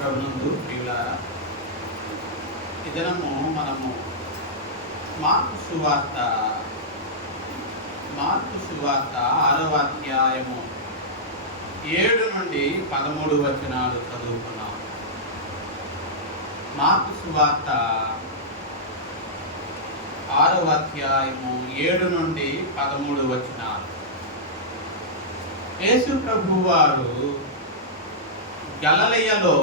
ప్రభునందు ప్రియులారా, ఈ దినము మనము మార్కు సువార్త 6వ అధ్యాయము 7 నుండి 13 వచనాలు చదువుకున్నాం. మార్కు సువార్త 6వ అధ్యాయము 7 నుండి 13 వచనాలు. యేసు ప్రభువారు గలిలయలో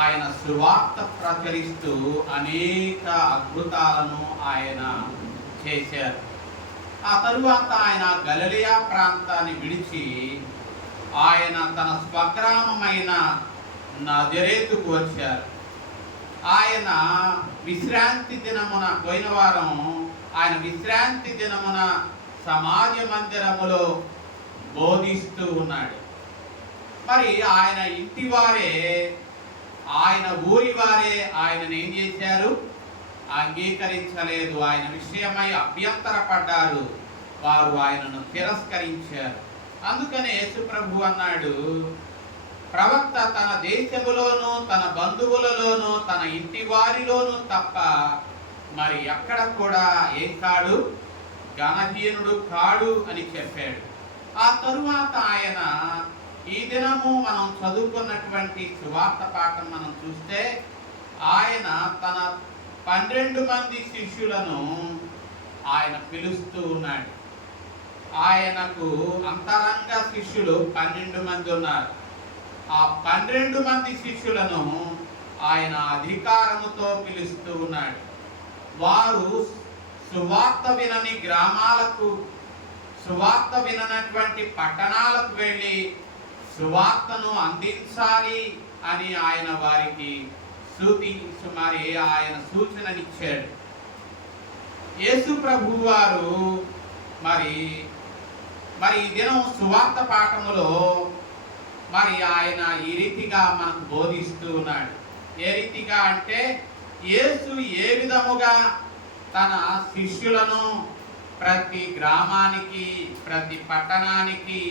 ఆయన సువార్త ప్రకటిస్తూ అనేక అద్భుతాలను ఆయన చేశారు. ఆ తరువాత ఆయన గలిలయ ప్రాంతాన్ని విడిచి ఆయన తన స్వగ్రామమైన నజరేతుకు వచ్చారు. ఆయన విశ్రాంతి దినమున పోయిన వారం ఆయన విశ్రాంతి దినమున సమాజ మందిరములో బోధిస్తూ ఉన్నాడు. మరి ఆయన ఇంటి వారే, ఆయన ఊరి వారే ఆయనను ఏం చేశారు? అంగీకరించలేదు. ఆయన విషయమై అభ్యంతరపడ్డారు. వారు ఆయనను తిరస్కరించారు. అందుకనే యేసు ప్రభు అన్నాడు, ప్రవక్త తన దేశములోను తన బంధువులలోను తన ఇంటి వారిలోను తప్ప మరి ఎక్కడ కూడా ఏం కాడు, ఘనహీనుడు కాడు అని చెప్పాడు. ఆ తరువాత ఆయన ఈ దినము మనం చదువుకున్నటువంటి సువార్త పాఠం మనం చూస్తే ఆయన తన 12 మంది శిష్యులను ఆయన పిలుస్తూ ఉన్నాడు. ఆయనకు అంతరంగ శిష్యులు 12 మంది ఉన్నారు. ఆ 12 మంది శిష్యులను ఆయన అధికారముతో పిలుస్తూ ఉన్నాడు. వారు సువార్త వినని గ్రామాలకు, సువార్త విననటువంటి పట్టణాలకు వెళ్ళి సువార్తను అందించాలి అని ఆయన వారికి ఆయన సూచననిచ్చాడు. యేసు ప్రభు వారు మరి ఈ దినం సువార్త పాఠములో మరి ఆయన ఈ రీతిగా మనకు బోధిస్తూ ఉన్నాడు. ఏ రీతిగా అంటే, యేసు ఏ విధముగా తన శిష్యులను ప్రతి గ్రామానికి, ప్రతి పట్టణానికి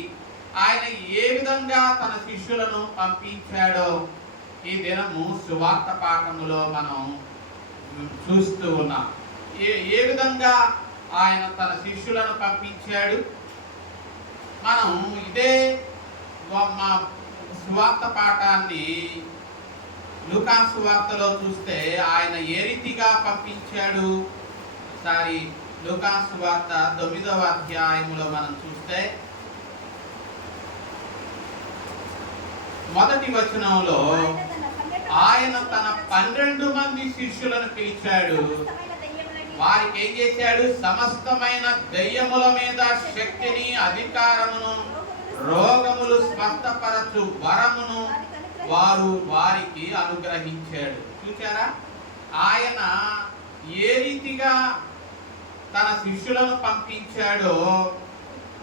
ఆయన ఏ విధంగా తన శిష్యులను పంపించాడో ఈ దినము సువార్త పాఠములో మనం చూస్తూ ఉన్నాం. ఏ విధంగా ఆయన తన శిష్యులను పంపించాడు. మనం ఇదే మా సువార్త పాఠాన్ని లూకా సువార్తలో చూస్తే ఆయన ఏ రీతిగా పంపించాడు. ఒకసారి లూకా సువార్త 9వ అధ్యాయంలో మనం చూస్తే మొదటి వచనంలో ఆయన తన 12 మంది శిష్యులను పిలిచాడు. వారికి ఏం చేశాడు? సమస్తమైన దయ్యముల మీద శక్తిని, అధికారమును, రోగములు స్వస్థపరచు వరమును వారికి అనుగ్రహించాడు. చూచారా? ఆయన ఏ రీతిగా తన శిష్యులను పంపించాడో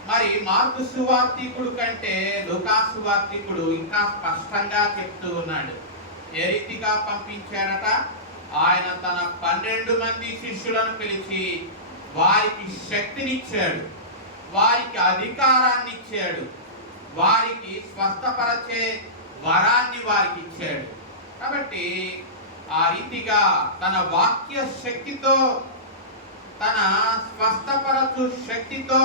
మరి మార్కు సువార్తికుడు కంటే లూకా సువార్తికుడు ఇంకా స్పష్టంగా చెప్తూ ఉన్నాడు. ఏ రీతిగా పంపించాడట? ఆయన తన 12 మంది శిష్యులను పిలిచి వారికి శక్తినిచ్చాడు, వారికి అధికారాన్ని ఇచ్చాడు, వారికి స్వస్థపరచే వరాన్ని వారికి ఇచ్చాడు. కాబట్టి ఆ రీతిగా తన వాక్య శక్తితో, తన స్వస్థపరచు శక్తితో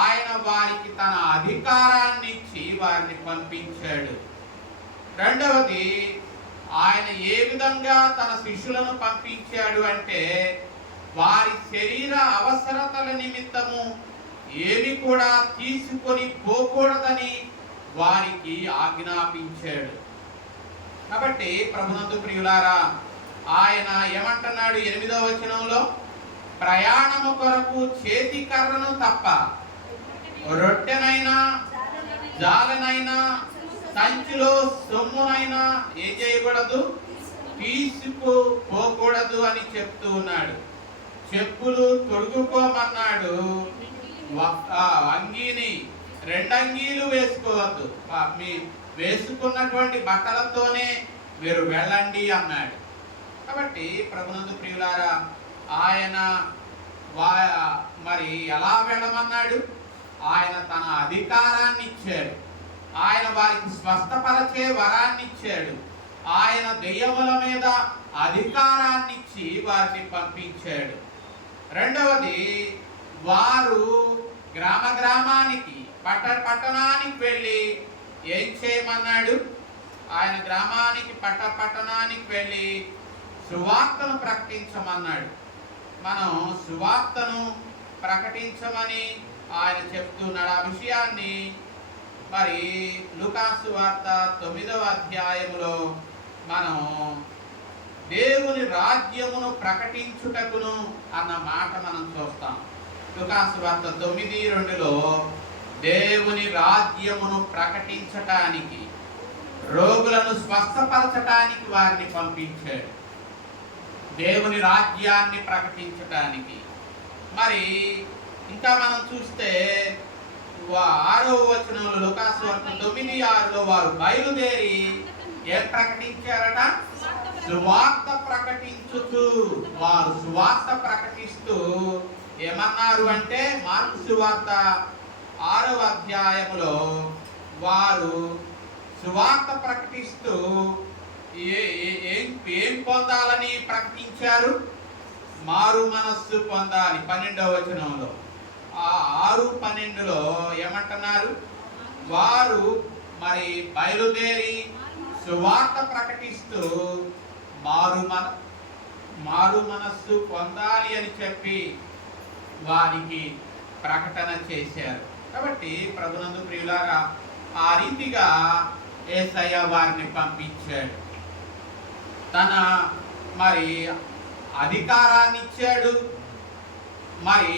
ఆయన వారికి తన అధికారాన్ని ఇచ్చి వారిని పంపించాడు. రెండవది, ఆయన ఏ విధంగా తన శిష్యులను పంపించాడు అంటే, వారి శరీర అవసరతల నిమిత్తము ఏమి కూడా తీసుకొని పోకూడదని వారికి ఆజ్ఞాపించాడు. కాబట్టి ప్రభునందు ప్రియులారా, ఆయన ఏమంటున్నాడు 8వ వచనంలో, ప్రయాణము కొరకు చేతి కర్రను తప్ప రొట్టెనైనా, జాలనైనా, సంచిలో సొమ్మునైనా ఏం చేయకూడదు, తీసుకుపోకూడదు అని చెప్తూ ఉన్నాడు. చెప్పులు తొడుగుకోమన్నాడు. అంగీని 2 అంగీలు వేసుకోవద్దు, మీ వేసుకున్నటువంటి బట్టలతోనే మీరు వెళ్ళండి అన్నాడు. కాబట్టి ప్రభునందు ప్రియులారా, ఆయన మరి ఎలా వెళ్ళమన్నాడు? ఆయన తన అధికారాన్ని ఇచ్చాడు. ఆయన వారికి స్వస్థపరచే వరాన్ని ఇచ్చాడు. ఆయన దెయ్యముల మీద అధికారాన్ని ఇచ్చి వారిని పంపించాడు. రెండవది, వారు గ్రామ గ్రామానికి పట్టణానికి వెళ్ళి ఏం చేయమన్నాడు? ఆయన గ్రామానికి పట్టణానికి వెళ్ళి సువార్తను ప్రకటించమన్నాడు. మనం సువార్తను ప్రకటించమని ఆయన చెప్తున్నాడు. ఆ విషయాన్ని మరి లూకాసు వార్త 9వ అధ్యాయములో మనం దేవుని రాజ్యమును ప్రకటించుటకును అన్న మాట మనం చూస్తాం. లూకాసు వార్త 9:2లో దేవుని రాజ్యమును ప్రకటించటానికి, రోగులను స్వస్థపరచటానికి వారిని పంపించాడు. దేవుని రాజ్యాన్ని ప్రకటించటానికి. మరి ఇంకా మనం చూస్తే 6వ వచనంలో లూకాసు వార్త 9:6లో వారు బయలుదేరి ఏం ప్రకటించారట? సువార్త ప్రకటించుచు. వారు సువార్త ప్రకటిస్తూ ఏమన్నారు అంటే, మార్కు సువార్త 6వ అధ్యాయములో వారు సువార్త ప్రకటిస్తూ ఏం పొందాలని ప్రకటించారు? మారు మనస్సు పొందాలి. 12వ వచనంలో, ఆ 6:12లో ఏమంటున్నారు? వారు మరి బయలుదేరి సువార్త ప్రకటిస్తూ మారు మనస్సు పొందాలి అని చెప్పి వారికి ప్రకటన చేశారు. కాబట్టి ప్రభునందు ప్రియులారా, ఆ రీతిగా యేసయ్య వారిని పంపించాడు. తన మరి అధికారాన్ని ఇచ్చాడు. మరి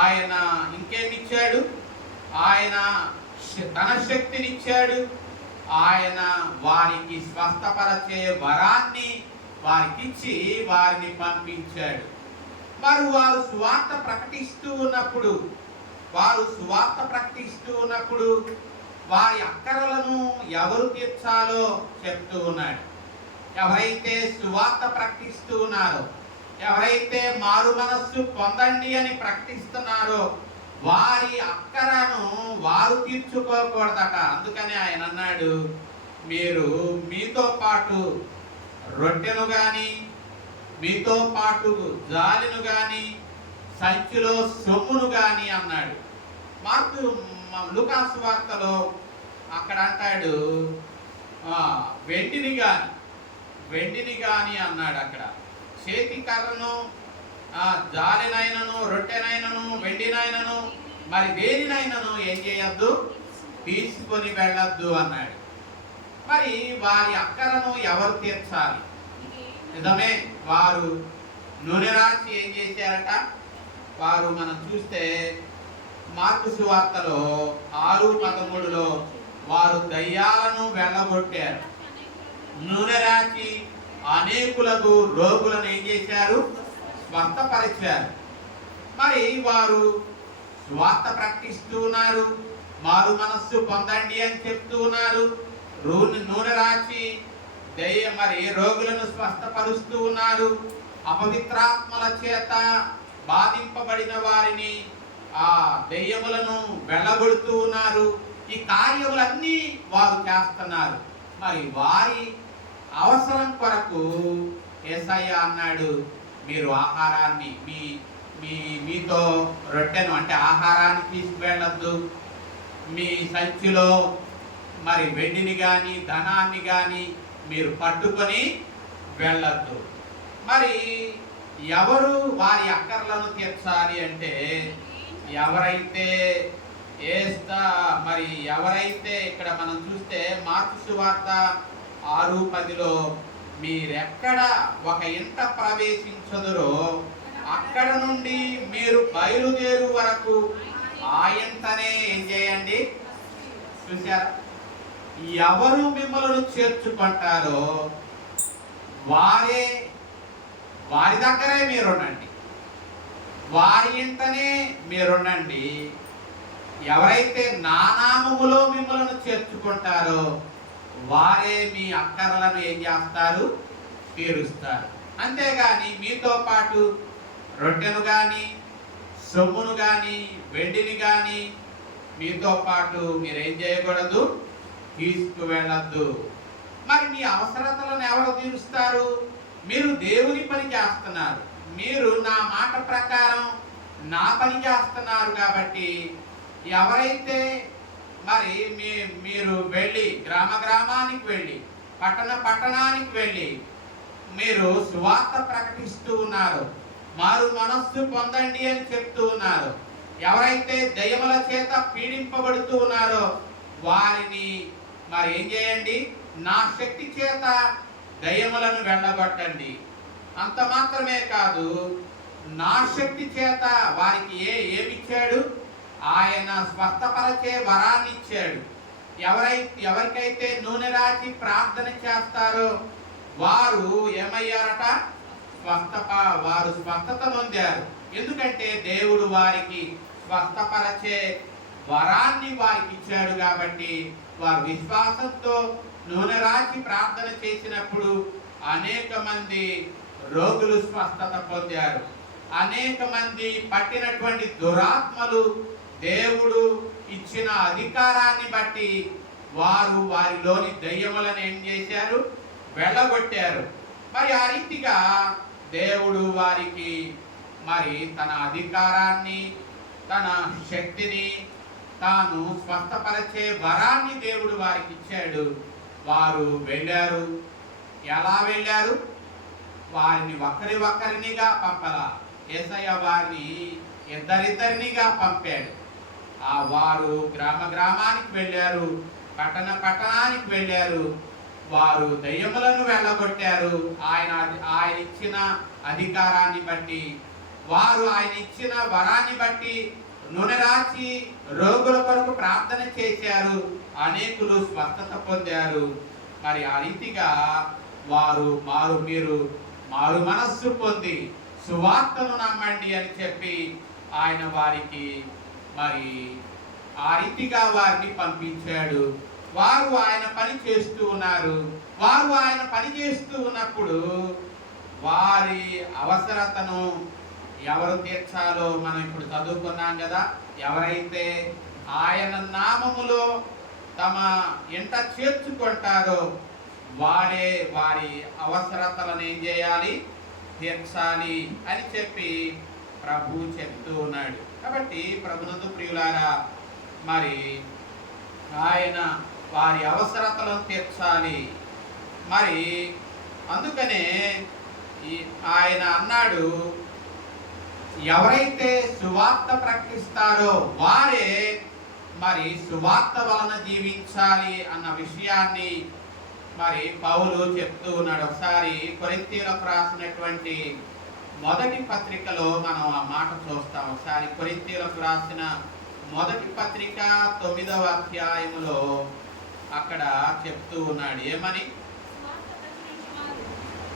ఆయన ఇంకేమిచ్చాడు? ఆయన తన శక్తినిచ్చాడు. ఆయన వారికి స్వస్థపరచే వరాన్ని వారికి ఇచ్చి వారిని పంపించాడు. మరి వారు సువార్త ప్రకటిస్తూ ఉన్నప్పుడు వారి అక్కరలను ఎవరు తీర్చాలో చెప్తూ ఉన్నాడు. ఎవరైతే సువార్త ప్రకటిస్తూ ఉన్నారో, ఎవరైతే మారు మనస్సు పొందండి అని ప్రకటిస్తున్నారో, వారి అక్కరను వారు తీర్చుకోకూడదట. అందుకని ఆయన అన్నాడు, మీరు మీతో పాటు రొట్టెను గాని, మీతో పాటు జాలిను గాని, సంచిలో సొమ్మును గాని అన్నాడు. లూకాసు వార్తలో అక్కడ అంటాడు వెండిని గాని అన్నాడు. అక్కడ చేతి కర్రను, జాలినైనను, రొట్టెనైనను, వెండినైనను, మరి దేనినైనను ఏం చేయొద్దు, తీసుకొని వెళ్ళొద్దు అన్నాడు. మరి వారి అక్కరను ఎవరు తీర్చాలి? నిజమే, వారు నూనె రాసి ఏం చేశారట? వారు మనం చూస్తే మార్కు సువార్తలో 6:13లో వారు దయ్యాలను వెళ్ళగొట్టారు. నూనె రాసి అనేకులకు రోగులను ఏం చేశారు? స్వస్థపరిచారు. మరి వారు సువార్త ప్రకటిస్తూ ఉన్నారు, మారు మనస్సు పొందండి అని చెప్తూ ఉన్నారు, నూనె రాసి మరి రోగులను స్వస్థపరుస్తూ ఉన్నారు, అపవిత్రాత్మల చేత బాధింపబడిన వారిని, ఆ దెయ్యములను వెళ్ళగొడుతూ ఉన్నారు. ఈ కార్యములన్నీ వారు చేస్తున్నారు. మరి వారి అవసరం కొరకు యేసయ్య అన్నాడు, మీరు ఆహారాన్ని మీతో రొట్టెను అంటే ఆహారాన్ని తీసుకువెళ్ళొద్దు, మీ సంచిలో మరి వెండిని కానీ ధనాన్ని కానీ మీరు పట్టుకొని వెళ్ళొద్దు. మరి ఎవరు వారి అక్కర్లను తీర్చాలి అంటే, ఎవరైతే ఇక్కడ మనం చూస్తే మార్కు సువార్త 6:10లో మీరెక్కడ ఒక ఇంట ప్రవేశించదురో అక్కడ నుండి మీరు బయలుదేరు వరకు ఆ ఇంటనే ఏం చేయండి. చూసారా? ఎవరు మిమ్మల్ని చేర్చుకుంటారో వారి దగ్గరే మీరుండండి, వారి ఇంటనే మీరుండండి. ఎవరైతే నా నామములో మిమ్మల్ని చేర్చుకుంటారో వారే మీ అక్కర్లను ఏం చేస్తారు? తీరుస్తారు. అంతేగాని మీతో పాటు రొట్టెను కానీ, సొమ్మును కానీ, వెండిని కానీ మీతో పాటు మీరేం చేయకూడదు, తీసుకువెళ్ళద్దు. మరి మీ అవసరతలను ఎవరు తీరుస్తారు? మీరు దేవుని పని చేస్తున్నారు, మీరు నా మాట ప్రకారం నా పని చేస్తున్నారు. కాబట్టి ఎవరైతే మరి మీరు వెళ్ళి గ్రామానికి వెళ్ళి పట్టణానికి వెళ్ళి మీరు సువార్త ప్రకటిస్తూ ఉన్నారు, మారు మనస్సు పొందండి అని చెప్తూ ఉన్నారు, ఎవరైతే దయ్యముల చేత పీడింపబడుతూ ఉన్నారో వారిని మరి ఏం చేయండి, నా శక్తి చేత దయ్యములను వెళ్ళగొట్టండి. అంత మాత్రమే కాదు, నా శక్తి చేత వారికి ఏమిచ్చాడు? ఆయన స్వస్థపరచే వరాన్ని ఇచ్చాడు. ఎవరికైతే నూనె రాసి ప్రార్థన చేస్తారో వారు ఏమయ్యారట? వారు స్వస్థత పొందారు. ఎందుకంటే దేవుడు వారికి స్వస్థపరచే వరాన్ని వారికి ఇచ్చాడు. కాబట్టి వారు విశ్వాసంతో నూనె రాసి ప్రార్థన చేసినప్పుడు అనేక మంది రోగులు స్వస్థత పొందారు. అనేక మంది పట్టినటువంటి దురాత్మలు దేవుడు ఇచ్చిన అధికారాన్ని బట్టి వారిలోని దయ్యములను ఏం చేశారు? వెళ్ళగొట్టారు. మరి ఆ రీతిగా దేవుడు వారికి మరి తన అధికారాన్ని, తన శక్తిని, తాను స్వస్థపరిచే వరాన్ని దేవుడు వారికి ఇచ్చాడు. వారు వెళ్ళారు. ఎలా వెళ్ళారు? వారిని ఒక్కరినిగా పంపలా. యేసయ్య వారిని ఇద్దరిద్దరినిగా పంపాడు. వారు గ్రామానికి వెళ్ళారు, పట్టణానికి వెళ్ళారు. వారు దయ్యములను వెళ్ళగొట్టారు. ఆయన ఇచ్చిన అధికారాన్ని బట్టి, వారు ఆయన ఇచ్చిన వరాన్ని బట్టి నూనె రాసి రోగుల కొరకు ప్రార్థన చేశారు. అనేకులు స్వస్థత పొందారు. మరి ఆ రీతిగా మీరు మారు మనస్సు పొంది సువార్తను నమ్మండి అని చెప్పి ఆయన వారికి మరి ఆ రీతిగా వారిని పంపించాడు. వారు ఆయన పని చేస్తూ ఉన్నారు. వారు ఆయన పని చేస్తూ ఉన్నప్పుడు వారి అవసరతను ఎవరు తీర్చాలో మనం ఇప్పుడు చదువుకున్నాం కదా. ఎవరైతే ఆయన నామములో తమ ఇంట చేర్చుకుంటారో వారే వారి అవసరతలను ఏం చేయాలి? తీర్చాలి అని చెప్పి ప్రభు చెప్తూ ఉన్నాడు. కాబట్టి ప్రభునందు ప్రియులారా, మరి ఆయన వారి అవసరతలను తీర్చాలి. మరి అందుకనే ఆయన అన్నాడు, ఎవరైతే సువార్త ప్రకటిస్తారో వారే మరి సువార్త వలన జీవించాలి అన్న విషయాన్ని మరి పౌలు చెప్తూ ఉన్నాడు. ఒకసారి కొరింథీయులకు రాసినటువంటి మొదటి పత్రికలో మనం ఆ మాట చూస్తాం. ఒకసారి కొరింథీయులకు రాసిన మొదటి పత్రిక 9వ అధ్యాయములో అక్కడ చెప్తూ ఉన్నాడు. ఏమని?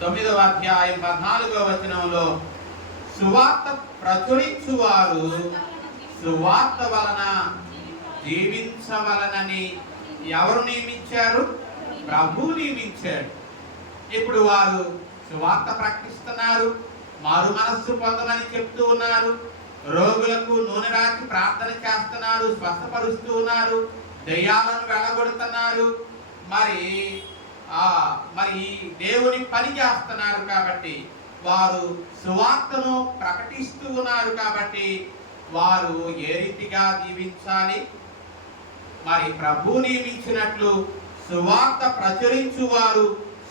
9వ అధ్యాయం 14వ వచనంలో, సువార్త ప్రచురించువారు సువార్త వలన జీవించవలనని ఎవరు నియమించారు? ప్రభు నియమించాడు. ఇప్పుడు వారు సువార్త ప్రకటిస్తున్నారు, మారు మనస్సు పొందమని చెప్తూ ఉన్నారు, రోగులకు నూనె రాసి ప్రార్థన చేస్తున్నారు, స్వస్థపరుస్తూ ఉన్నారు, దయ్యాలను వెళ్ళగొడుతున్నారు. మరి దేవుని పని చేస్తున్నారు. కాబట్టి వారు సువార్తను ప్రకటిస్తూ ఉన్నారు. కాబట్టి వారు ఏ రీతిగా జీవించాలి? మరి ప్రభు నియమించినట్లు సువార్త ప్రచురించువారు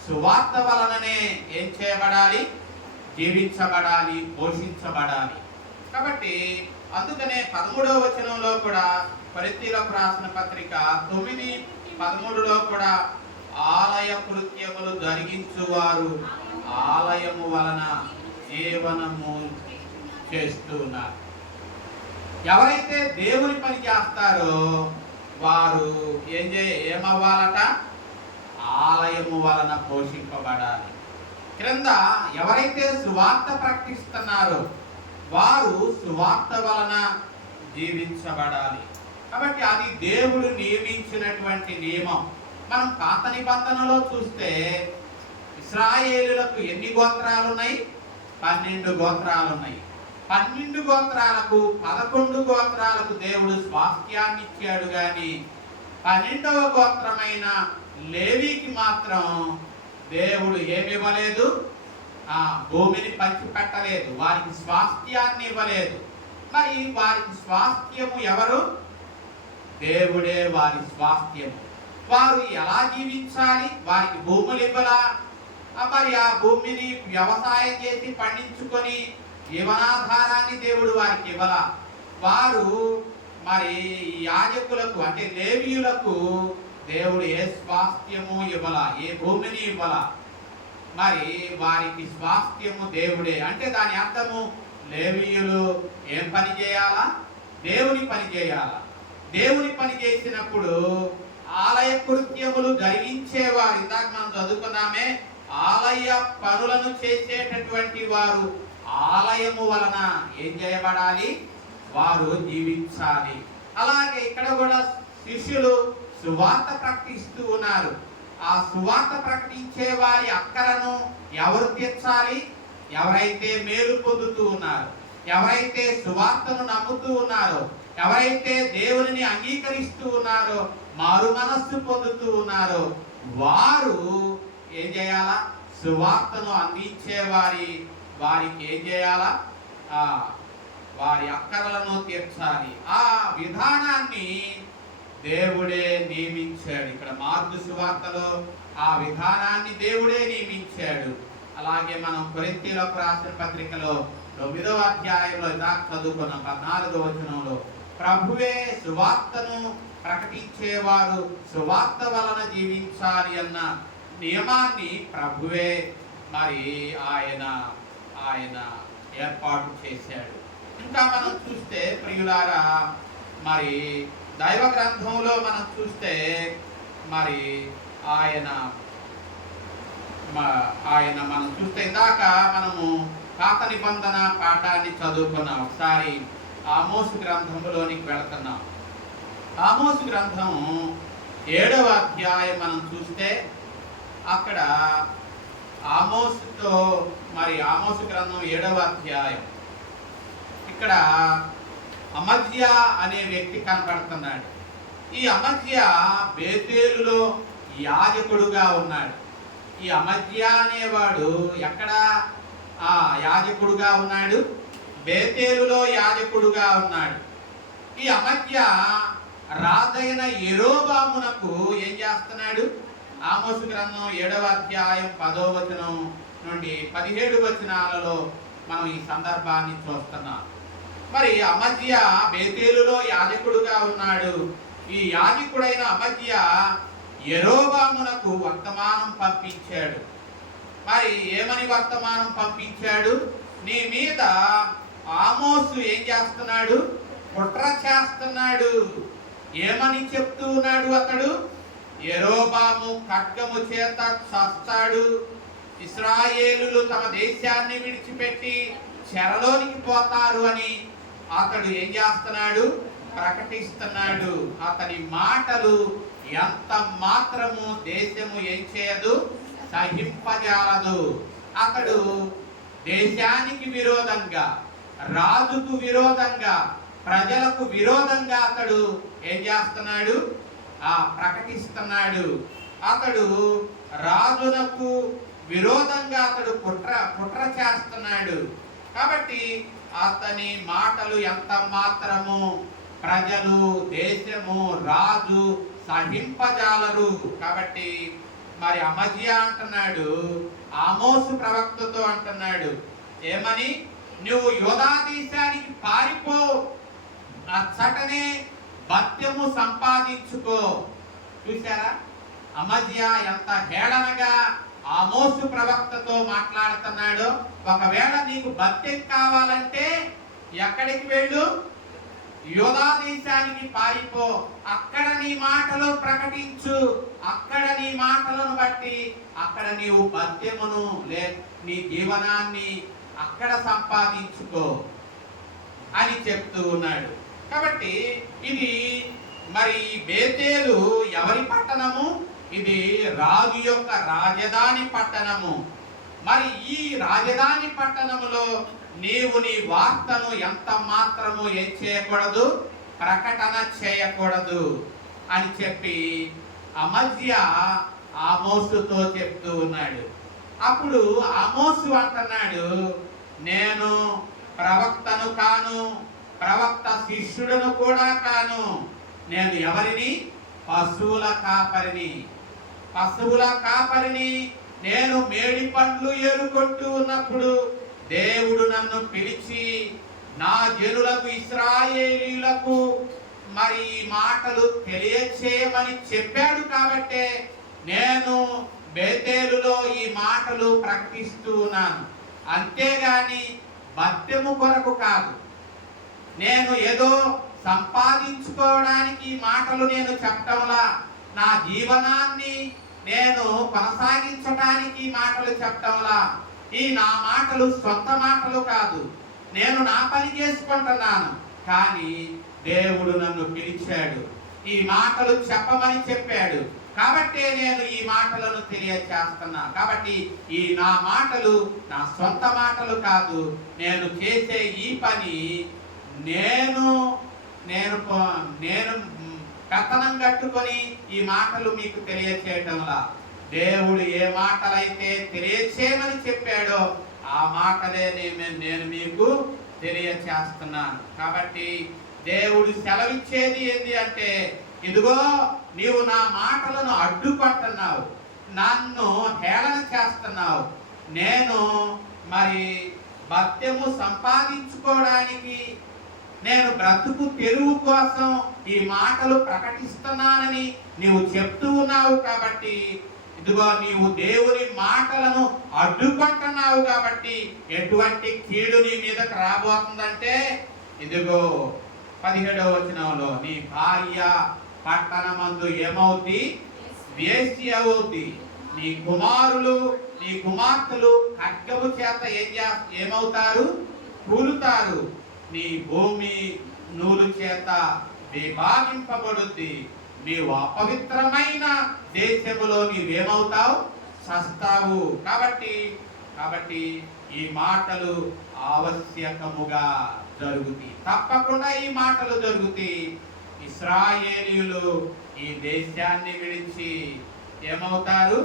సువార్త వలననే ఏం చేయబడాలి? జీవించబడాలి, పోషించబడాలి. కాబట్టి అందుకనే 13వ వచనంలో కూడా కొరింథీయులకు రాసిన పత్రిక 9:13లో కూడా ఆలయ కృత్యములు జరిగించువారు ఆలయము వలన జీవనము చేస్తున్నారు. ఎవరైతే దేవుని పని చేస్తారో వారు ఏమవ్వాలట? ఆలయము వలన పోషింపబడాలి. క్రింద ఎవరైతే సువార్త ప్రకటిస్తున్నారో వారు సువార్త వలన జీవించబడాలి. కాబట్టి అది దేవుడు నియమించినటువంటి నియమం. మనం పాత నిబంధనలో చూస్తే ఇశ్రాయేలులకు ఎన్ని గోత్రాలు ఉన్నాయి? 12 గోత్రాలు ఉన్నాయి. 12 గోత్రాలకు 11 గోత్రాలకు దేవుడు స్వాస్థ్యాన్ని ఇచ్చాడు గాని 12వ గోత్రమైన లేవీకి మాత్రం దేవుడు ఏమి ఇవ్వలేదు, ఆ భూమిని పంచిపెట్టలేదు, వారికి స్వాస్థ్యాన్ని ఇవ్వలేదు. మరి వారికి స్వాస్థ్యము ఎవరు? దేవుడే వారి స్వాస్థ్యము. వారు ఎలా జీవించాలి? వారికి భూములు ఇవ్వలా? మరి ఆ భూమిని వ్యవసాయం చేసి పండించుకొని జీవనాధారాన్ని దేవుడు వారికి ఇవ్వలా? వారు మరి యాజకులకు అంటే లేవీయులకు దేవుడు ఏ స్వాస్థ్యము ఇవ్వలా, ఏ భూమిని ఇవ్వలా. మరి వారికి స్వాస్థ్యము దేవుడే. అంటే దాని అర్థము లేవీయులు ఏం పని చేయాలా? దేవుని పని చేయాలా. దేవుని పని చేసినప్పుడు ఆలయ కృత్యములు జరిగించేవారు. ఇందాక మనం చదువుకున్నామే, ఆలయ పనులను చేసేటటువంటి వారు ఆలయము వలన ఏం చేయబడాలి? వారు జీవించాలి. అలాగే ఇక్కడ కూడా శిష్యులు సువార్త ప్రకటిస్తూ ఉన్నారు. ఆ సువార్త ప్రకటించే వారి అక్కరను ఎవరు తీర్చాలి? ఎవరైతే మేలు పొందుతూ ఉన్నారు, ఎవరైతే సువార్తను నమ్ముతూ ఉన్నారో, ఎవరైతే దేవుని అంగీకరిస్తూ ఉన్నారో, మారు మనస్సు పొందుతూ ఉన్నారో వారు ఏం చేయాలా? సువార్తను అందించే వారికి ఏం చేయాలా? వారి అక్కరలను తీర్చాలి. ఆ విధానాన్ని దేవుడే నియమించాడు. ఇక్కడ మార్కు సువార్తలో ఆ విధానాన్ని దేవుడే నియమించాడు. అలాగే మనం కొరింథీయులకు రాసిన పత్రికలో 9వ అధ్యాయంలో దాకా చదువుకున్న 14వ వచనంలో ప్రభువే సువార్తను ప్రకటించేవారు సువార్త వలన జీవించాలి అన్న నియమాన్ని ప్రభువే మరి ఆయన ఏర్పాటు చేశాడు. ఇంకా మనం చూస్తే ప్రియులారా, మరి దైవ గ్రంథంలో మనం చూస్తే మరి ఆయన మనం చూస్తే ఇందాక మనము పాత నిబంధన పాఠాన్ని చదువుకున్నాం. ఒకసారి ఆమోసు గ్రంథంలోనికి వెళుతున్నాం. ఆమోసు గ్రంథం 7వ అధ్యాయం మనం చూస్తే అక్కడ ఆమోసు గ్రంథం 7వ అధ్యాయం ఇక్కడ అమజ్య అనే వ్యక్తి కనపడుతున్నాడు. ఈ అమజ్య బేతేలులో యాజకుడుగా ఉన్నాడు. ఈ అమజ్య అనేవాడు ఎక్కడ యాజకుడుగా ఉన్నాడు? బేతేలులో యాజకుడుగా ఉన్నాడు. ఈ అమజ్య రాజైన యెరోబామునకు ఏం చేస్తున్నాడు? ఆమోసు గ్రంథం 7వ అధ్యాయం 10వ వచనం నుండి 17 వచనాలలో మనం ఈ సందర్భాన్ని చూస్తున్నాం. మరి అమజ్య బేతేలులో యాజకుడుగా ఉన్నాడు. ఈ యాజకుడైన అమజ్య యెరోబామునకు వర్తమానం పంపించాడు. మరి ఏమని వర్తమానం పంపించాడు? నీ మీద ఆమోసు ఏం చేస్తున్నాడు? కుట్ర చేస్తున్నాడు. ఏమని చెప్తూ ఉన్నాడు అతడు? యెరోబాము ఖడ్గము చేత చస్తాడు, ఇశ్రాయేలులు తమ దేశాన్ని విడిచిపెట్టి చెరలోనికి పోతారు అని అతడు ఏం చేస్తున్నాడు? ప్రకటిస్తున్నాడు. అతని మాటలు ఎంత మాత్రము దేశము ఏం చేయదు, సహింపజాలదు. అతడు దేశానికి విరోధంగా, రాజుకు విరోధంగా, ప్రజలకు విరోధంగా అతడు ఏం చేస్తున్నాడు? ప్రకటిస్తున్నాడు. అతడు రాజునకు విరోధంగా అతడు కుట్ర చేస్తున్నాడు. కాబట్టి అతని మాటలు ఎంత మాత్రము ప్రజలు, దేశము, రాజు సహింపజాలరు. కాబట్టి మరి అమజ్య అంటున్నాడు, ఆమోసు ప్రవక్తతో అంటున్నాడు ఏమని? నువ్వు యూదా దేశానికి పారిపో, అచ్చటనే భత్యము సంపాదించుకో. చూసారా అమజ్య ఎంత హేళనగా ఆమోసు ప్రవక్తతో మాట్లాడుతున్నాడు. ఒకవేళ నీకు భత్యం కావాలంటే ఎక్కడికి వెళ్ళు? యూదా దేశానికి పారిపో, అక్కడ నీ మాటలు ప్రకటించు, అక్కడ నీ మాటలను బట్టి అక్కడ నీవు భత్యమును నీ జీవనాన్ని అక్కడ సంపాదించుకో అని చెప్తూ ఉన్నాడు. కాబట్టి ఇది మరి బేతేలు ఎవరి పట్టణము? ఇది రాజు యొక్క రాజధాని పట్టణము. మరి ఈ రాజధాని పట్టణములో నీవు నీ వార్తను ఎంత మాత్రము ఏం చేయకూడదు, ప్రకటన చేయకూడదు అని చెప్పి అమజ్య ఆమోసుతో చెప్తూ ఉన్నాడు. అప్పుడు ఆమోసు అంటున్నాడు, నేను ప్రవక్తను కాను, ప్రవక్త శిష్యుడను కూడా కాను. నేను ఎవరిని? పశువుల కాపరిని. పశువుల కాపరిని. నేను మేడి పండ్లు ఏరుకుంటూ ఉన్నప్పుడు దేవుడు నన్ను పిలిచి నా జనులకు ఇశ్రాయేలీయులకు మరి ఈ మాటలు తెలియచేయమని చెప్పాడు. కాబట్టే నేను బేతేలులో ఈ మాటలు ప్రకటిస్తూ ఉన్నాను. అంతేగాని భత్యము కొరకు కాదు. నేను ఏదో సంపాదించుకోవడానికి ఈ మాటలు నేను చెప్పటంలా, నా జీవనాన్ని నేను కొనసాగించడానికి మాటలు చెప్పటంలా. ఈ నా మాటలు సొంత మాటలు కాదు, నేను నా పని చేసుకుంటున్నాను. కానీ దేవుడు నన్ను పిలిచాడు, ఈ మాటలు చెప్పమని చెప్పాడు. కాబట్టే నేను ఈ మాటలను తెలియచేస్తున్నా. కాబట్టి ఈ నా మాటలు నా సొంత మాటలు కాదు. నేను చేసే ఈ పని నేను నేను నేను కథనం కట్టుకొని ఈ మాటలు మీకు తెలియచేయటంలా, దేవుడు ఏ మాటలైతే తెలియచేయమని చెప్పాడో ఆ మాటలే నేను మీకు తెలియచేస్తున్నాను. కాబట్టి దేవుడు సెలవిచ్చేది ఏంటి అంటే, ఇదిగో నీవు నా మాటలను అడ్డుకుంటున్నావు, నన్ను హేళన చేస్తున్నావు. నేను మరి భత్యము సంపాదించుకోవడానికి, నేను బ్రతుకు తెరువు కోసం ఈ మాటలు ప్రకటిస్తున్నానని నీవు చెప్తూ ఉన్నావు. కాబట్టి ఇదిగో నీవు దేవుని మాటలను అడ్డుకుంటున్నావు. కాబట్టి ఎటువంటి కీడు నీ మీదకి రాబోతుందంటే, ఇదిగో 17వ వచనంలో, నీ భార్య పట్టణమందు ఏమవుద్ది? వేశ్య అవుద్ది. నీ కుమారులు నీ కుమార్తెలు ఖడ్గము చేత ఏమవుతారు? కూలుతారు. నీ భూమి నూలు చేత విభాగింపబడుద్ది. నీవు అపవిత్రమైన దేశములో నీవేమవుతావు? చస్తావు. కాబట్టి ఈ మాటలు ఆవశ్యకముగా జరుగుతాయి. తప్పకుండా ఈ మాటలు జరుగుతాయి. ఇశ్రాయేలీయులు ఈ దేశాన్ని విడిచి ఏమవుతారు?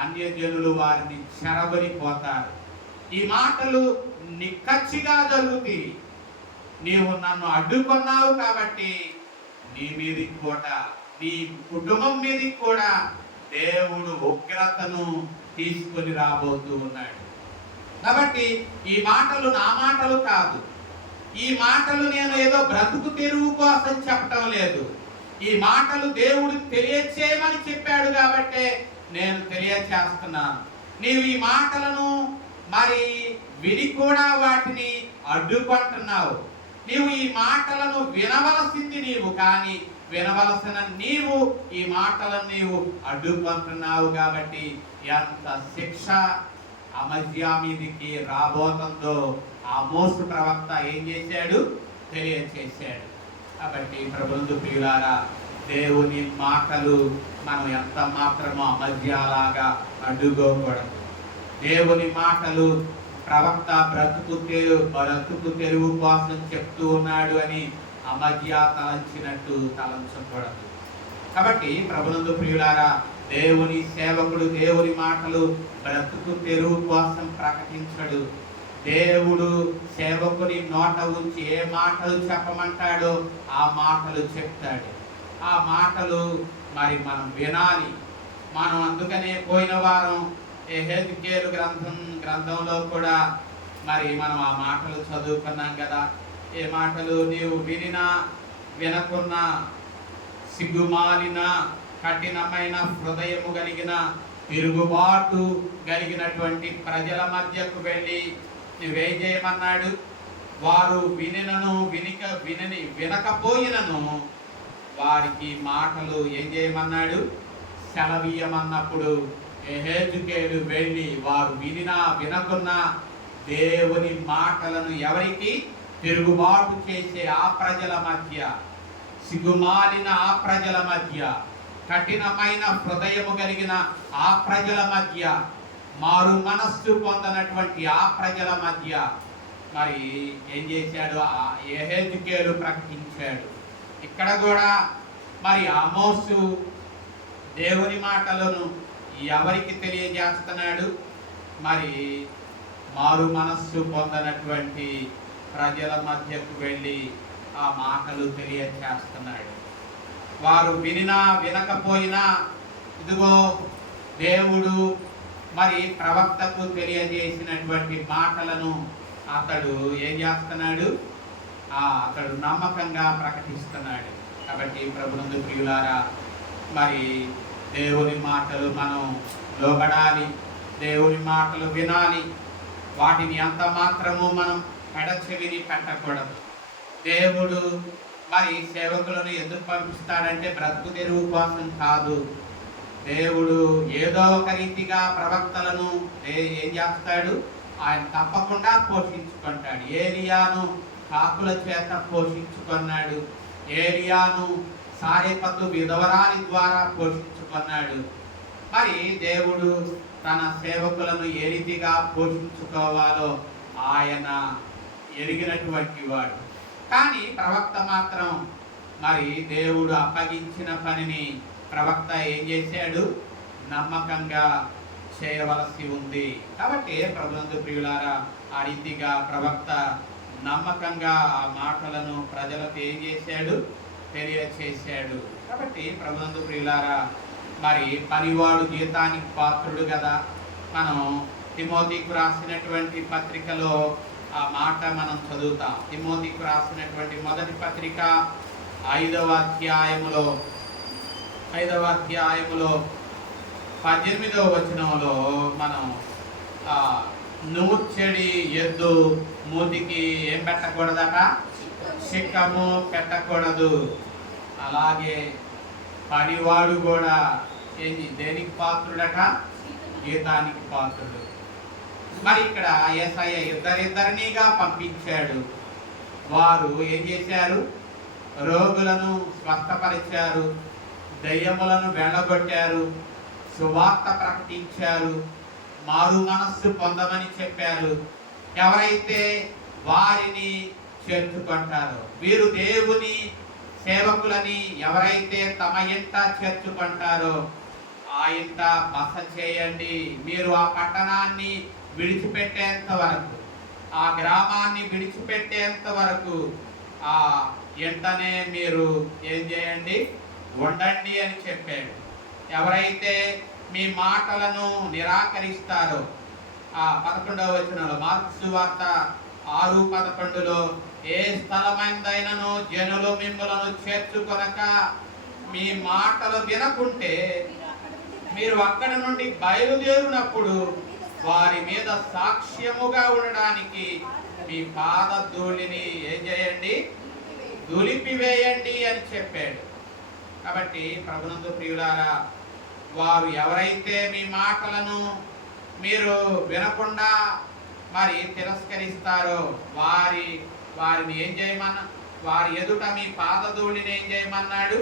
అన్యజనులు వారిని చెరబడిపోతారు. ఈ మాటలు నిక్కచ్చిగా జరుగుతాయి. నీవు నన్ను అడ్డుకున్నావు కాబట్టి నీ మీదకి కూడా, నీ కుటుంబం మీదకి కూడా దేవుడు ఉగ్రతను తీసుకొని రాబోతూ ఉన్నాడు. కాబట్టి ఈ మాటలు నా మాటలు కాదు. ఈ మాటలు నేను ఏదో బ్రతుకు తెరువు కోసం చెప్పటం లేదు. ఈ మాటలు దేవుడు తెలియచేయమని చెప్పాడు కాబట్టే నేను తెలియచేస్తున్నాను. నీవు ఈ మాటలను మరి విని కూడా వాటిని అడ్డుకుంటున్నావు. నీవు ఈ మాటలను వినవలసింది నీవు, కానీ వినవలసిన నీవు ఈ మాటలను నీవు అడ్డుకుంటున్నావు. కాబట్టి ఎంత శిక్ష అమజ్యా మీదికి రాబోతుందో ఆమోసు ప్రవక్త ఏం చేశాడు? తెలియచేశాడు. కాబట్టి ప్రభునందు ప్రియులారా, దేవుని మాటలు మనం ఎంత మాత్రమో అమజ్యాలాగా అడ్డుకోకూడదు. దేవుని మాటలు ప్రవక్త బ్రతుకు తెరువు కోసం చెప్తూ ఉన్నాడు అని అమజ్యా తలంచినట్టు తలంచకూడదు. కాబట్టి ప్రభునందు ప్రియులారా, దేవుని సేవకుడు దేవుని మాటలు బ్రతుకు తెరువు కోసం ప్రకటించడు. దేవుడు సేవకుని నోట ఉంచి ఏ మాటలు చెప్పమంటాడో ఆ మాటలు చెప్తాడు. ఆ మాటలు మరి మనం వినాలి. మనం అందుకనే పోయిన వారం యెహెజ్కేలు గ్రంథంలో కూడా మరి మనం ఆ మాటలు చదువుకున్నాం కదా. ఏ మాటలు? నీవు వినినా వినకున్నా, సిగ్గుమాలిన కఠినమైన హృదయము కలిగిన తిరుగుబాటు కలిగినటువంటి ప్రజల మధ్యకు వెళ్ళి నువ్వేం చేయమన్నాడు? వారు వినకపోయినను వారికి మాటలు ఏం చేయమన్నాడు? సెలవీయమన్నప్పుడు యెహెజ్కేలు వెళ్ళి వారు వినినా వినకున్నా దేవుని మాటలను ఎవరికి? తిరుగుబాటు చేసే ఆ ప్రజల మధ్య, సిగ్గుమాలిన ఆ ప్రజల మధ్య, కఠినమైన హృదయము కలిగిన ఆ ప్రజల మధ్య, మారు మనస్సు పొందనటువంటి ఆ ప్రజల మధ్య మరి ఏం చేశాడు, ఆ యెహెజ్కేలు ప్రకటించాడు. ఇక్కడ కూడా మరి ఆమోసు దేవుని మాటలను ఎవరికి తెలియజేస్తున్నాడు? మరి మారు మనస్సు పొందనటువంటి ప్రజల మధ్యకు వెళ్ళి ఆ మాటలు తెలియజేస్తున్నాడు. వారు వినినా వినకపోయినా ఇదిగో దేవుడు మరి ప్రవక్తకు తెలియజేసినటువంటి మాటలను అతడు ఏం చేస్తున్నాడు? అతడు నమ్మకంగా ప్రకటిస్తున్నాడు. కాబట్టి ప్రభునందు ప్రియులారా, మరి దేవుని మాటలు మనం లోబడాలి, దేవుని మాటలు వినాలి. వాటిని ఎంత మాత్రము మనం పెడచెవిని పెట్టకూడదు. దేవుడు మరి సేవకులను ఎందుకు పంపిస్తాడంటే బ్రతుకు తెరువు కోసం కాదు. దేవుడు ఏదో ఒక రీతిగా ప్రవక్తలను ఏం చేస్తాడు? ఆయన తప్పకుండా పోషించుకుంటాడు. ఏలియాను కాకుల చేత పోషించుకున్నాడు. ఏలియాను సారెపతు విధవరాలి ద్వారా పోషించుకున్నాడు. మరి దేవుడు తన సేవకులను ఏ రీతిగా పోషించుకోవాలో ఆయన ఎరిగినటువంటి వాడు. కానీ ప్రవక్త మాత్రం మరి దేవుడు అప్పగించిన పనిని ప్రవక్త ఏం చేశాడు? నమ్మకంగా చేయవలసి ఉంది. కాబట్టి ప్రభునందు ప్రియులారా, ఆ రీతిగా ప్రవక్త నమ్మకంగా ఆ మాటలను ప్రజలకు ఏం చేశాడు? తెలియచేశాడు. కాబట్టి ప్రభునందు ప్రియులారా, మరి పనివాడు జీతానికి పాత్రుడు కదా. మనం తిమోతికి రాసినటువంటి పత్రికలో ఆ మాట మనం చదువుతాం. తిమోతికి రాసినటువంటి మొదటి పత్రిక 5వ అధ్యాయములో 18వ వచనంలో మనం నూర్చెడి ఎద్దు మూతికి ఏం పెట్టకూడదట? చిక్కము పెట్టకూడదు. అలాగే పనివాడు కూడా దేనికి పాత్రుడట? జీతానికి పాత్రుడు. మరి ఇక్కడ యేసయ్య ఇద్దరినిగా పంపించాడు. వారు ఏం చేశారు? రోగులను స్వస్థపరిచారు, దయ్యములను వెళ్ళగొట్టారు, సువార్త ప్రకటించారు, మారు మనస్సు పొందమని చెప్పారు. ఎవరైతే వారిని చేర్చుకుంటారో, వీరు దేవుని సేవకులని ఎవరైతే తమ ఇంట చేర్చుకుంటారో ఆ ఇంట బస చేయండి. మీరు ఆ పట్టణాన్ని విడిచిపెట్టేంత వరకు, ఆ గ్రామాన్ని విడిచిపెట్టేంత వరకు ఆ ఇంటనే మీరు ఏం చేయండి? ఉండండి అని చెప్పాడు. ఎవరైతే మీ మాటలను నిరాకరిస్తారో, ఆ 11వ వచనంలో మార్కు సువార్త 6:11లో, ఏ స్థలమైందైనను జనులు మిమ్మలను చేర్చుకొనక మీ మాటలు వినకుంటే మీరు అక్కడ నుండి బయలుదేరినప్పుడు వారి మీద సాక్ష్యముగా ఉండడానికి మీ పాద ధూళిని ఏం చేయండి? దులిపివేయండి అని చెప్పాడు. కాబట్టి ప్రభునందు ప్రియులారా, వారు ఎవరైతే మీ మాటలను మీరు వినకుండా మరి తిరస్కరిస్తారో వారిని ఏం చేయమన్నా? వారి ఎదుట మీ పాదధూళిని ఏం చేయమన్నాడు?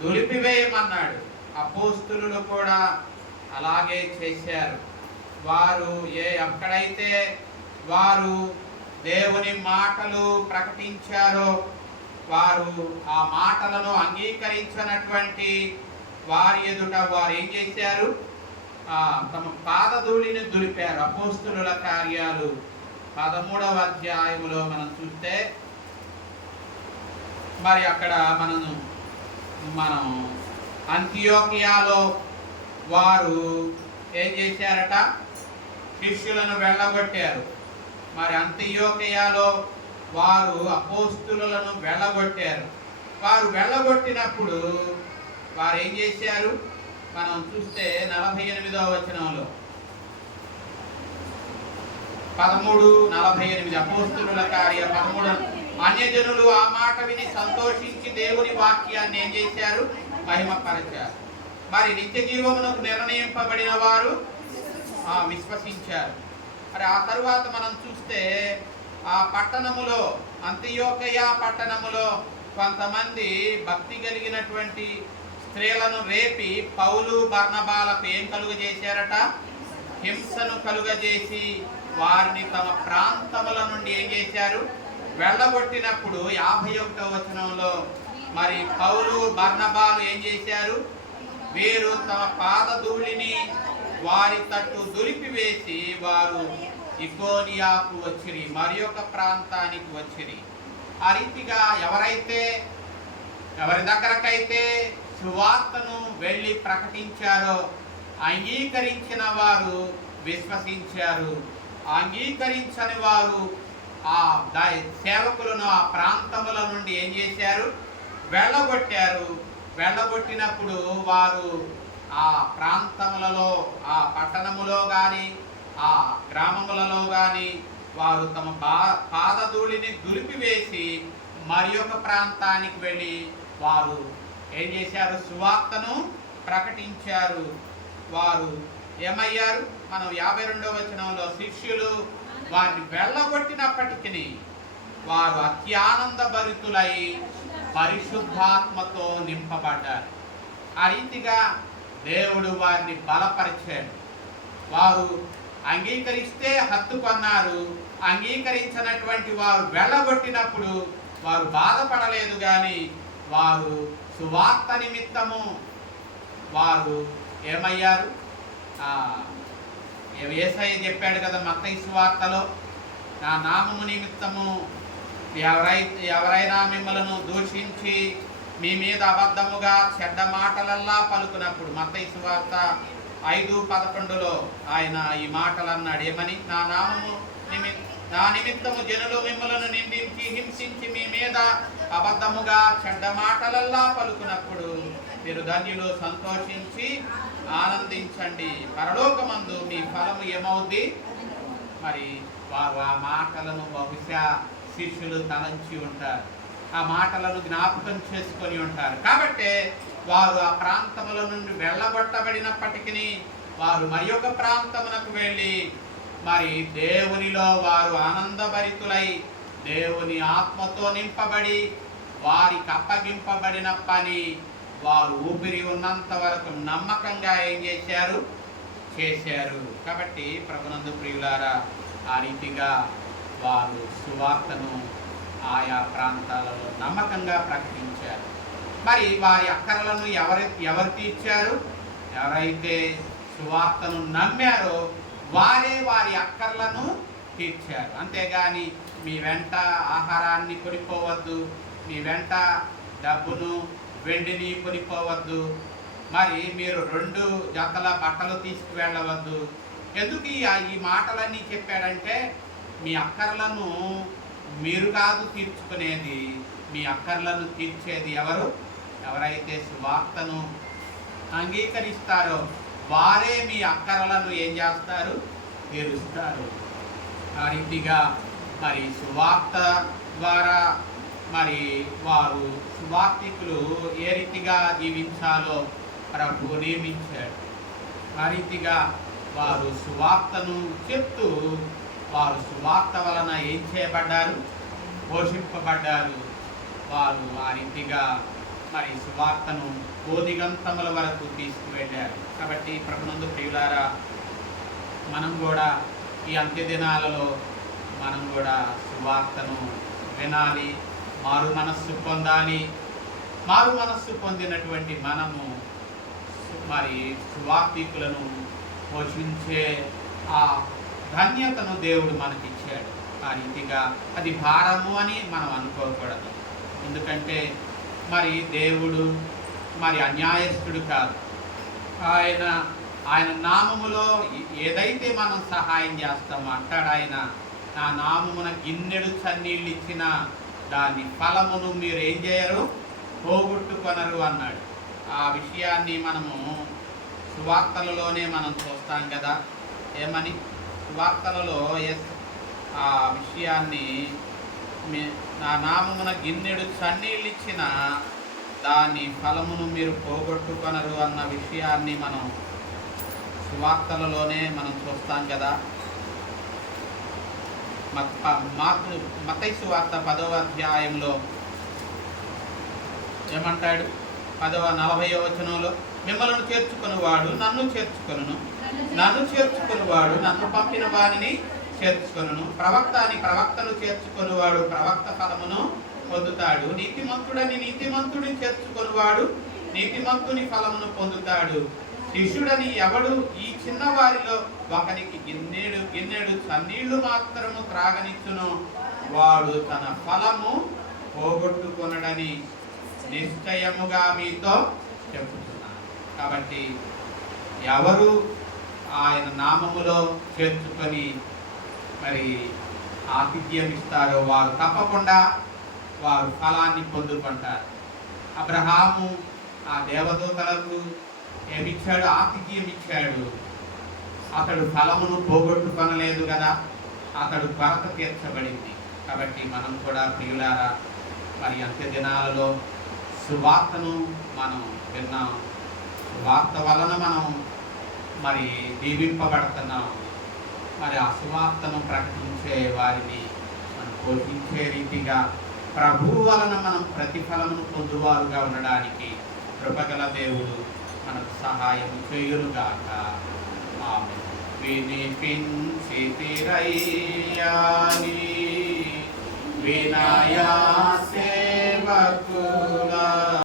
దులిపివేయమన్నాడు. అపోస్తులు కూడా అలాగే చేశారు. వారు ఎక్కడైతే వారు దేవుని మాటలు ప్రకటించారో, వారు ఆ మాటలను అంగీకరించినటువంటి వారి ఎదుట వారు ఏం చేశారు? తమ పాదధూళిని దులిపారు. అపోస్తుల కార్యాలు 13వ అధ్యాయములో మనం చూస్తే మరి అక్కడ మనం అంతియోకియాలో వారు ఏం చేశారట? శిష్యులను వెళ్ళగొట్టారు. మరి అంతియోకియాలో వారు అపోస్తులను వెళ్ళగొట్టారు. వారు వెళ్ళగొట్టినప్పుడు వారు ఏం చేశారు? మనం చూస్తే 48వ వచనంలో 13:48 అపోస్తుల కార్య 13. అన్యజనులు ఆ మాట విని సంతోషించి దేవుని వాక్యాన్ని ఏం చేశారు? మహిమపరిచారు. మరి నిత్య జీవమునకు నిర్ణయింపబడిన వారు విశ్వసించారు. మరి ఆ తరువాత మనం చూస్తే ఆ పట్టణములో, అంతియోకయ పట్టణములో కొంతమంది భక్తి కలిగినటువంటి స్త్రీలను రేపి పౌలు బర్నబాలకు ఏం కలుగజేశారట? హింసను కలుగజేసి వారిని తమ ప్రాంతముల నుండి ఏం చేశారు? వెళ్ళగొట్టినప్పుడు 51వ వచనంలో మరి పౌలు బర్నబాలు ఏం చేశారు? వీరు తమ పాదధూళిని వారి తట్టు దులిపివేసి వారు ఇకోనియాకు వచ్చిరి, మరి ఒక ప్రాంతానికి వచ్చిరి. ఆ రీతిగా ఎవరి దగ్గరకైతే సువార్తను వెళ్ళి ప్రకటించారో అంగీకరించిన వారు విశ్వసించారు, అంగీకరించని వారు ఆ సేవకులను ఆ ప్రాంతముల నుండి ఏం చేశారు? వెళ్ళగొట్టారు. వెళ్ళగొట్టినప్పుడు వారు ఆ ప్రాంతములలో, ఆ పట్టణములో కానీ ఆ గ్రామములలో కానీ వారు తమ పాదధూళిని దులిపివేసి మరి ఒక ప్రాంతానికి వెళ్ళి వారు ఏం చేశారు? సువార్తను ప్రకటించారు. వారు ఏమయ్యారు? మనం 52వ వచనంలో శిష్యులు వారిని వెళ్ళగొట్టినప్పటికీ వారు అత్యానంద భరితులై పరిశుద్ధాత్మతో నింపబడ్డారు. ఆ రీతిగా దేవుడు వారిని బలపరిచాడు. వారు అంగీకరిస్తే హత్తుకొన్నారు, అంగీకరించినటువంటి వారు వెళ్ళగొట్టినప్పుడు వారు బాధపడలేదు. కానీ వారు సువార్త నిమిత్తము వారు ఏమయ్యారు? యేసయ్య చెప్పాడు కదా మత్తయి సువార్తలో, నా నామము నిమిత్తము ఎవరైనా మిమ్మలను దూషించి మీ మీద అబద్ధముగా చెడ్డ మాటలల్లా పలుకునప్పుడు, మత్తయి సువార్త 5:11లో ఆయన ఈ మాటలు అన్నాడు. ఏమని? నా నిమిత్తము జనులు మిమ్మలను నిందించి హింసించి మీ మీద అబద్ధముగా చెడ్డ మాటలల్లా పలుకునప్పుడు మీరు ధన్యులు, సంతోషించి ఆనందించండి, పరలోకమందు మీ ఫలము ఏమవుద్ది? మరి వారు ఆ మాటలను బహుశా శిష్యులు తలంచి ఉంటారు, ఆ మాటలను జ్ఞాపకం చేసుకొని ఉంటారు. కాబట్టి వారు ఆ ప్రాంతముల నుండి వెళ్ళగొట్టబడినప్పటికీ వారు మరి ఒక ప్రాంతమునకు వెళ్ళి మరి దేవునిలో వారు ఆనందభరితులై దేవుని ఆత్మతో నింపబడి వారికి అప్పగింపబడిన పని వారు ఊపిరి ఉన్నంత వరకు నమ్మకంగా ఏం చేశారు? చేశారు. కాబట్టి ప్రభునందు ప్రియులారా, ఆ రీతిగా వారు సువార్తను ఆయా ప్రాంతాలలో నమ్మకంగా ప్రకటించారు. మరి వారి అక్కరలను ఎవరు తీర్చారు? ఎవరైతే సువార్తను నమ్మారో వారే వారి అక్కర్లను తీర్చారు. అంతేగాని మీ వెంట ఆహారాన్ని కొనిపోవద్దు, మీ వెంట డబ్బును వెండిని కొనిపోవద్దు, మరి మీరు 2 జతల బట్టలు తీసుకువెళ్ళవద్దు. ఎందుకు ఈ మాటలన్నీ చెప్పాడంటే మీ అక్కర్లను మీరు కాదు తీర్చుకునేది, మీ అక్కర్లను తీర్చేది ఎవరు? ఎవరైతే సువార్తను అంగీకరిస్తారో వారే మీ అక్కర్లను ఏం చేస్తారు? తీరుస్తారు. ఆ రీతిగా మరి సువార్త ద్వారా మరి వారు సువార్తికులు ఏ రీతిగా జీవించాలో ప్రభువు నియమించాడు. ఆ రీతిగా వారు సువార్తను చెప్తూ వారు సువార్త వలన ఏం చేయబడ్డారు? పోషింపబడ్డారు. వారు ఆ రీతిగా మరి సువార్తను బోధిగంతముల వరకు తీసుకువెళ్ళారు. కాబట్టి ప్రభునందు ప్రియులారా, మనం కూడా ఈ అంత్య దినాలలో మనం కూడా సువార్తను వినాలి, మారు మనస్సు పొందాలి. మారు మనస్సు పొందినటువంటి మనము మరి సువార్తికులను పోషించే ఆ ధన్యతను దేవుడు మనకిచ్చాడు. ఆ రీతిగా అది భారము అని మనం అనుకోకూడదు. ఎందుకంటే మరి దేవుడు మరి అన్యాయస్తుడు కాదు. ఆయన నామములో ఏదైతే మనం సహాయం చేస్తామో అంటాడు ఆయన, నా నామమున గిన్నెడు చన్నీళ్ళు ఇచ్చిన దాని ఫలమును మీరు ఏం చేయరు? పోగొట్టుకొనరు అన్నాడు. ఆ విషయాన్ని మనము సువార్తలలోనే మనం చూస్తాం కదా. ఏమని? సువార్తలలో ఆ విషయాన్ని నా నామమున గిన్నెడు చన్నీళ్ళు ఇచ్చిన దాని ఫలమును మీరు పోగొట్టుకొనరు అన్న విషయాన్ని మనం సువార్తలలోనే మనం చూస్తాం కదా. మత్తయి సువార్త 10వ అధ్యాయంలో ఏమంటాడు? 40వ వచనంలో, మిమ్మల్ని చేర్చుకునివాడు నన్ను చేర్చుకొనును, నన్ను చేర్చుకునివాడు నన్ను పంపిన వారిని చేర్చుకొనును. ప్రవక్త అని ప్రవక్తను చేర్చుకొనువాడు ప్రవక్త ఫలమును పొందుతాడు. నీతిమంతుడని నీతిమంతుడిని చేర్చుకొనువాడు నీతిమంతుని ఫలమును పొందుతాడు. శిష్యుడని ఎవడు ఈ చిన్నవారిలో ఒకనికి గిన్నెడు చన్నీళ్లు మాత్రము త్రాగనిచ్చును వాడు తన ఫలము పోగొట్టుకొనడని నిశ్చయముగా మీతో చెప్పుతున్నాను. కాబట్టి ఎవరు ఆయన నామములో చేర్చుకొని మరి ఆతిథ్యం ఇస్తారో వారు తప్పకుండా వారు ఫలాన్ని పొందుకుంటారు. అబ్రహాము ఆ దేవదూతలకు ఏమిచ్చాడు? ఆతిథ్యం ఇచ్చాడు. అతడు ఫలమును పోగొట్టుకొనలేదు కదా, అతడు కొరత తీర్చబడింది. కాబట్టి మనం కూడా ప్రియులారా మరి అంత్య దినాలలో సువార్తను మనం విన్నాం. సువార్త వలన మనం మరి దీవింపబడుతున్నాం. మరి ఆ సువార్తను ప్రకటించే వారిని మనం పోషించే రీతిగా ప్రభువు వలన మనం ప్రతిఫలమును పొందువారుగా ఉండడానికి కృపగల దేవుడు మనకు సహాయం చేయునుగాక. ఆమేన్. వినిపించితిరయ్యాని వినయ సేవకుల